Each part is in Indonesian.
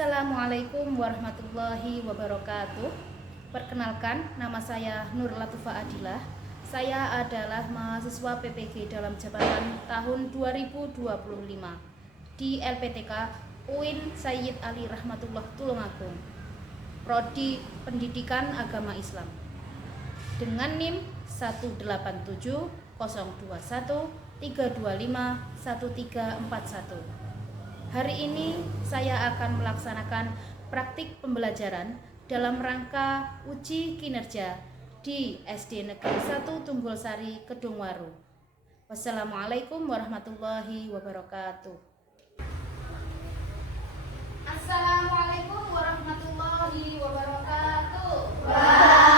Assalamualaikum warahmatullahi wabarakatuh. Perkenalkan, nama saya Nur Latufa Adilah. Saya adalah mahasiswa PPG dalam jabatan tahun 2025 di LPTK UIN Sayyid Ali Rahmatullah Tulungagung, Prodi Pendidikan Agama Islam, dengan NIM 1870213251341. Hari ini saya akan melaksanakan praktik pembelajaran dalam rangka uji kinerja di SD Negeri 1 Tunggulsari, Kedungwaru. Wassalamualaikum warahmatullahi wabarakatuh. Assalamualaikum warahmatullahi wabarakatuh.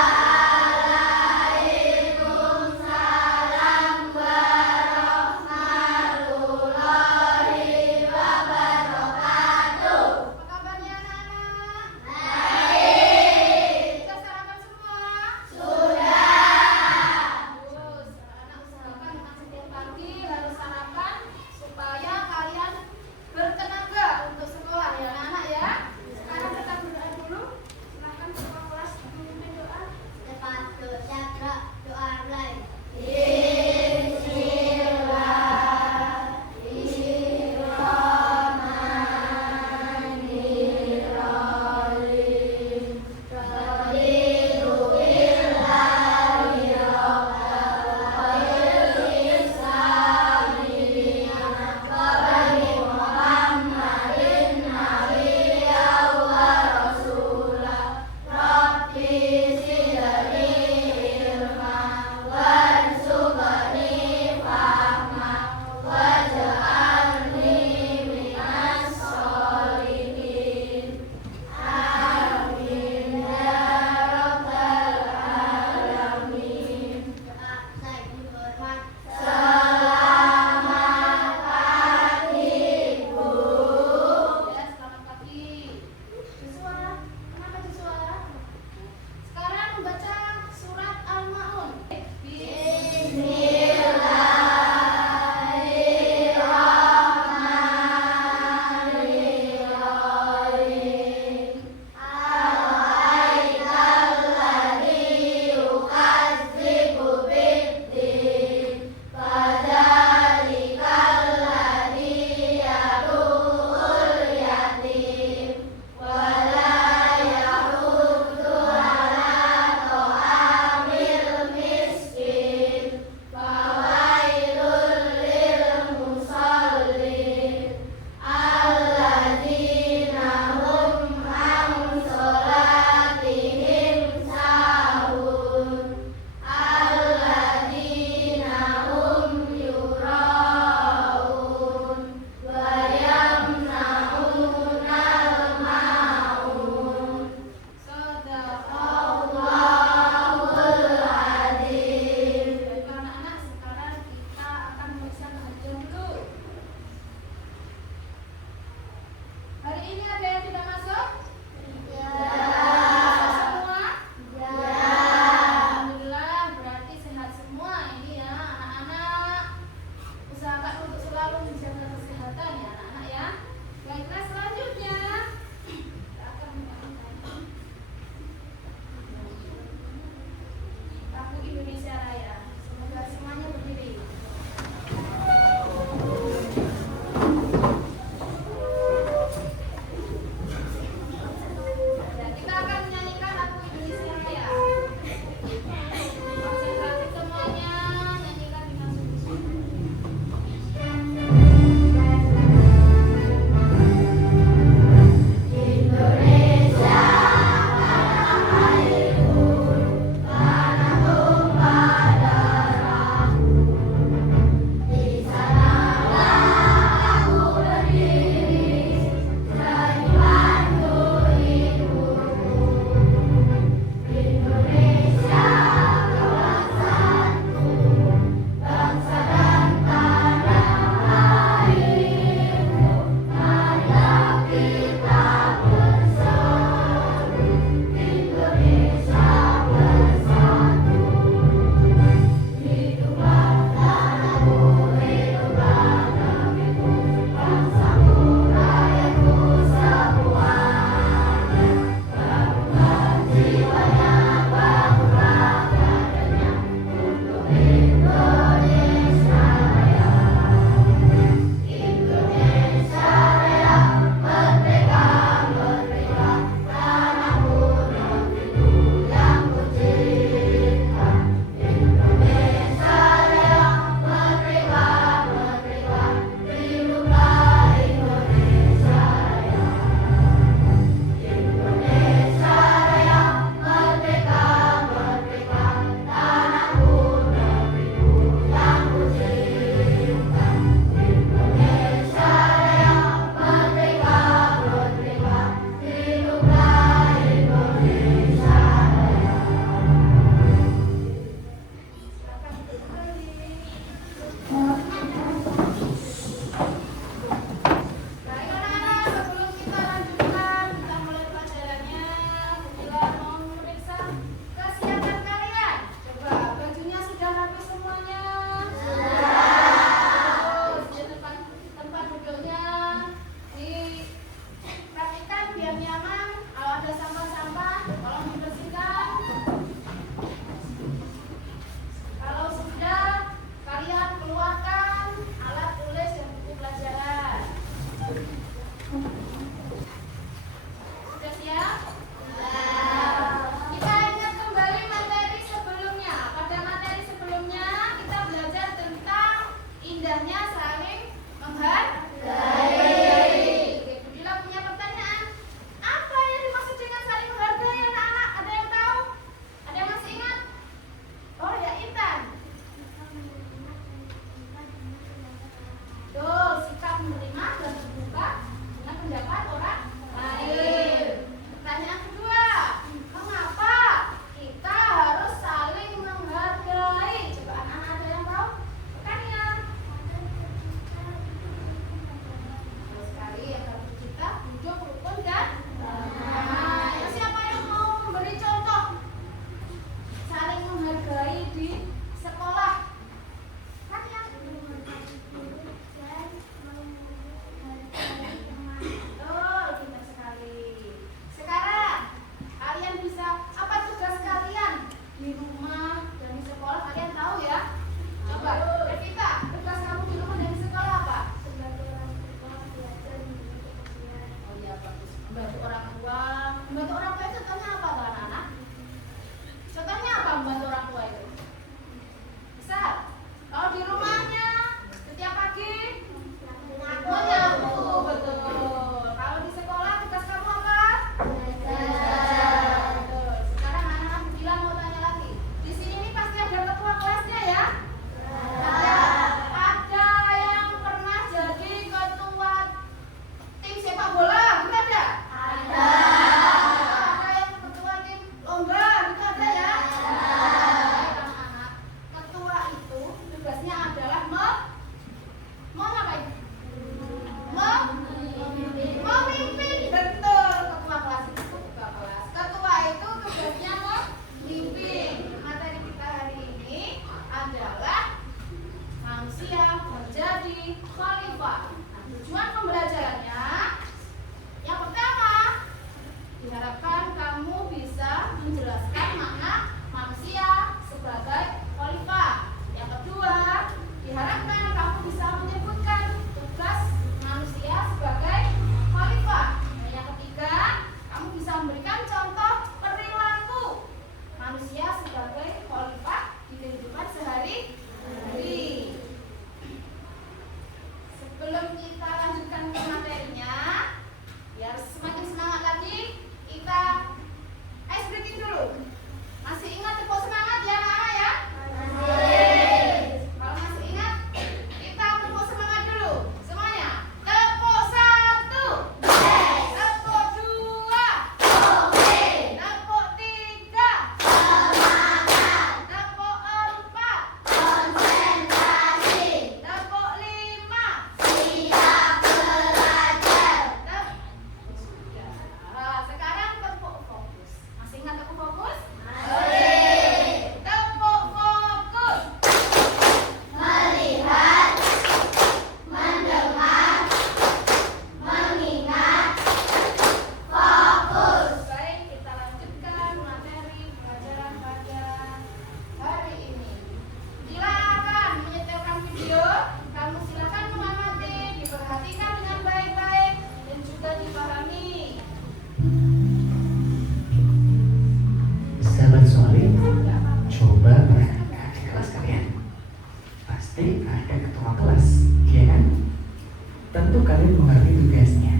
dan mengerti tugasnya.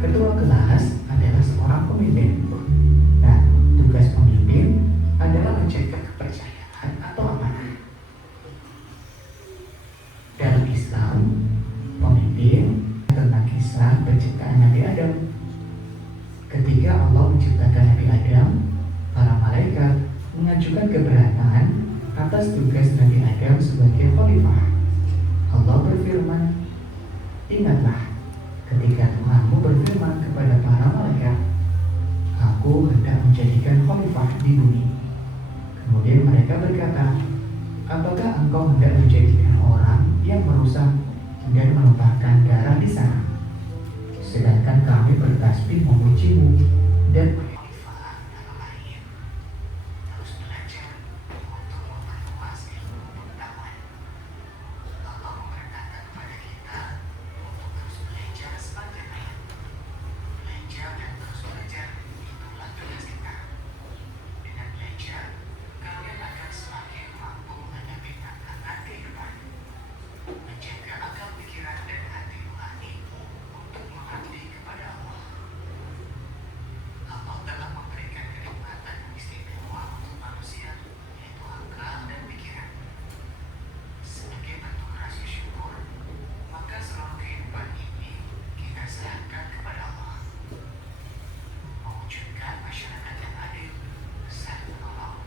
Ketua kelas adalah seorang pemimpin. Nah, tugas pemimpin adalah menjaga kepercayaan atau amanah. Dalam Islam, pemimpin tentang kisah penciptaan Nabi Adam. Ketika Allah menciptakan Nabi Adam, para malaikat mengajukan keberatan atas tugas Nabi Adam sebagai khalifah. Allah berfirman, "Ingatlah ketika Tuhanmu berfirman kepada para malaikat, Aku hendak menjadikan khalifah di bumi." Kemudian mereka berkata, "Apakah engkau hendak menjadikan orang yang merusak dan menumpahkan darah di sana? Sedangkan kami bertasbih memujimu dan khalifah dalam hal terus belajar untuk memperluas ilmu pengetahuan. Allah memerintahkan kepada kita untuk terus belajar sepanjang hayat. Belajar dan terus belajar, itulah tugas kita. Dengan belajar, kalian akan semakin mampu menghadapi tantangan kehidupan. Menjaga akal pikiran dan hati nurani untuk mengabdi kepada Allah. Allah telah memberikan kenikmatan yang istimewa untuk manusia, yaitu akal dan pikiran. Sebagai bentuk rasa syukur, maka seluruh kehidupan ini kita serahkan kepada Allah. Mewujudkan masyarakat yang adil, saling menolong,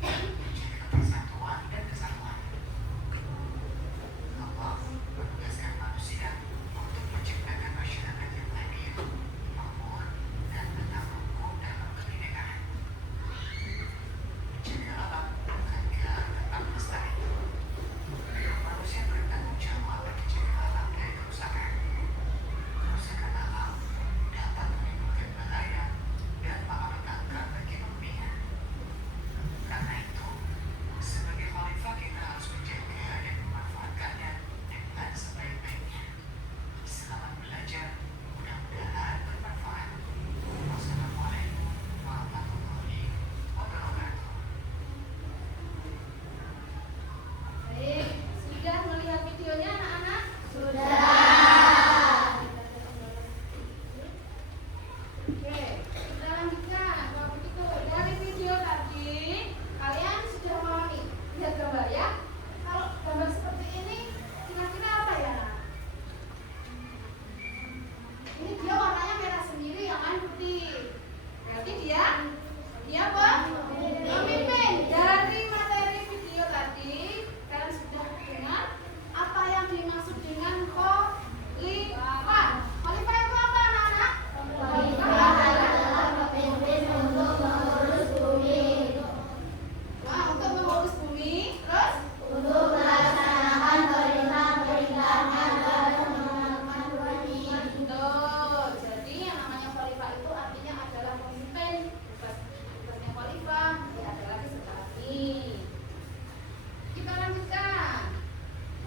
menjaga persatuan dan kesatuan. Allah menugaskan manusia untuk menciptakan masyarakat yang adil, makmur, dan tetap rukun dalam kebinekaan. Menjaga alam agar tetap lestari. Manusia bertanggung jawab menjaga alam dari kerusakan. Kerusakan alam dapat menimbulkan bahaya dan malapetaka bagi dunia. Karena itu, sebagai khalifah kita harus menjaga dan memanfaatkannya dengan sebaik-baiknya. Selamat belajar, mudah-mudahan bermanfaat. Wassalamualaikum warahmatullahi wabarakatuh. Baik, sudah melihat videonya anak-anak? Sudah. Oke, kita lanjutkan. Kalau begitu, dari video tadi kalian sudah memahami lihat gambar ya. Kalau gambar seperti ini, kira-kira apa ya, Nak? Ini dia warnanya merah sendiri, yang lain putih. Berarti dia apa? Pemimpin. Dari materi video tadi, kalian sudah dengar apa yang dimaksud dengan khalifah. Khalifah itu apa, anak-anak? Khalifah adalah pemimpin untuk mengurus bumi, Nah, untuk mengurus bumi, terus untuk melaksanakan perintah-perintahnya dan mengamankan bumi. betul. Jadi yang namanya khalifah itu artinya adalah pemimpin. Tugasnya khalifah, ya ada lagi seperti. Kita lanjutkan.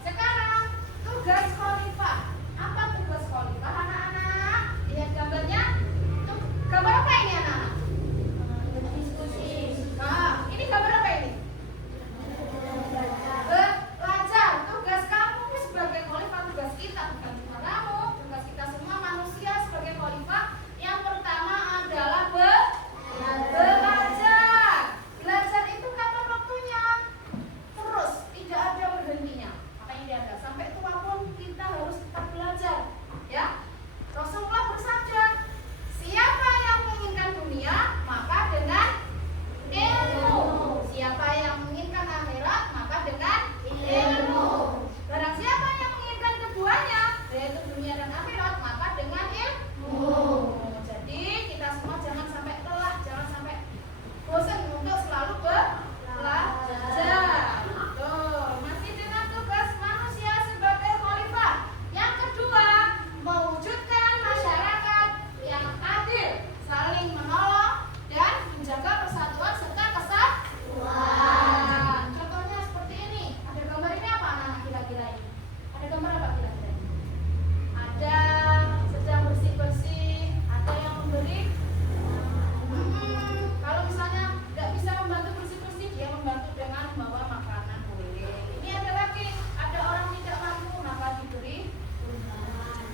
Sekarang tugas khalifah. Apa tugas khalifah, anak-anak? Lihat gambarnya. Tuh, gambar apa ini, anak-anak? Berdiskusi, Nah, ini gambar apa ini? Belajar. Tugas kamu sebagai khalifah, tugas kita bukan cuma kamu, tugas kita semua manusia sebagai khalifah. Yang pertama adalah belajar. Belajar itu kapan waktunya? Terus, tidak ada berhentinya. Makanya dia ada sampai tua pun kita harus tetap belajar. Ya, Rasulullah bersabda, siapa yang menginginkan dunia, maka dengan ilmu. Siapa yang menginginkan akhirat, maka dengan ilmu. Barang siapa yang menginginkan keduanya, yaitu dunia dan akhirat, maka dengan ilmu. Jadi kita semua jangan sampai lelah, jangan sampai bosan untuk selalu belajar. Tuh, masih dengan tugas manusia sebagai khalifah. Yang kedua, mewujudkan masyarakat yang adil, saling menolong dan menjaga persatuan serta kesatuan. Contohnya seperti ini. Ada gambar ini apa, anak-anak, kira-kira ini? Ada gambar apa kira-kira ini? Ada sedang bersih-bersih, ada yang memberi. Kalau misalnya nggak bisa membantu bersih-bersih, dia membantu dengan membawa makanan boleh. Ini ada lagi, ada orang tidak mampu, maka diberi undangan.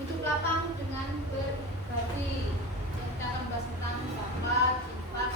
hidup lapang dengan berbagi. Yang kita akan bahas tentang zakat, infak,